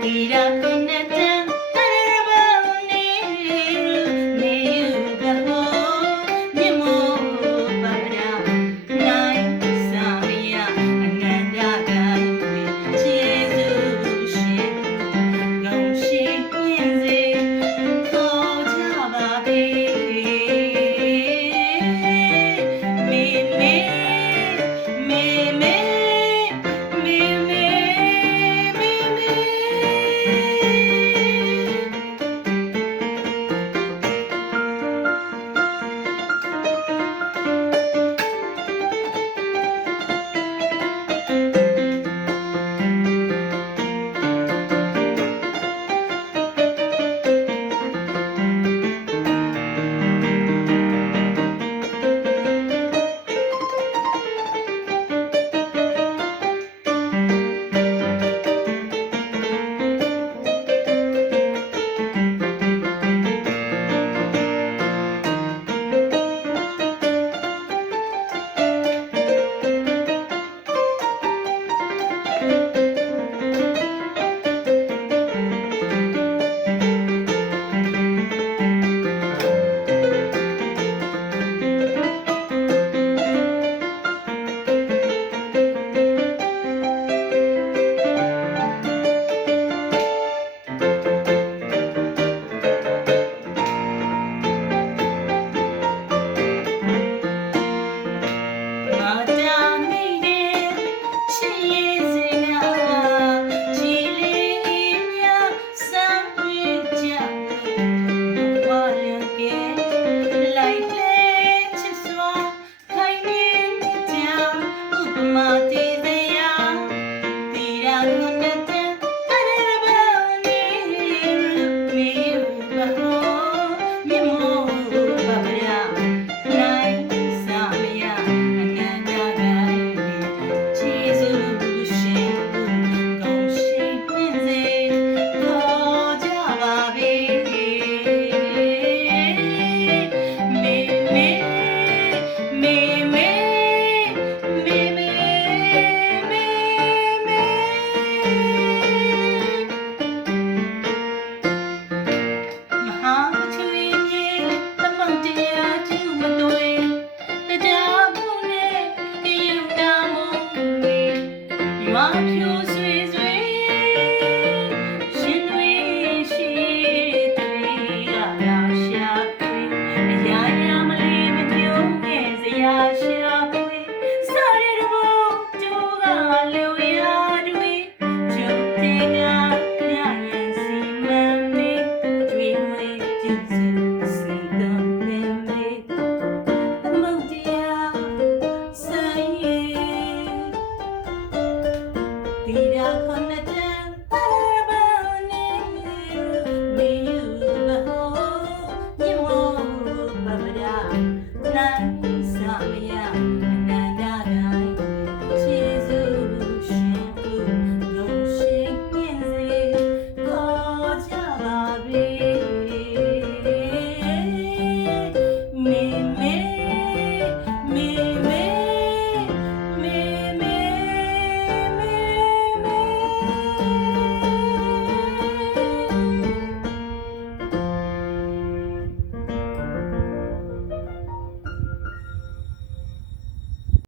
Mira Thank you. Yeah.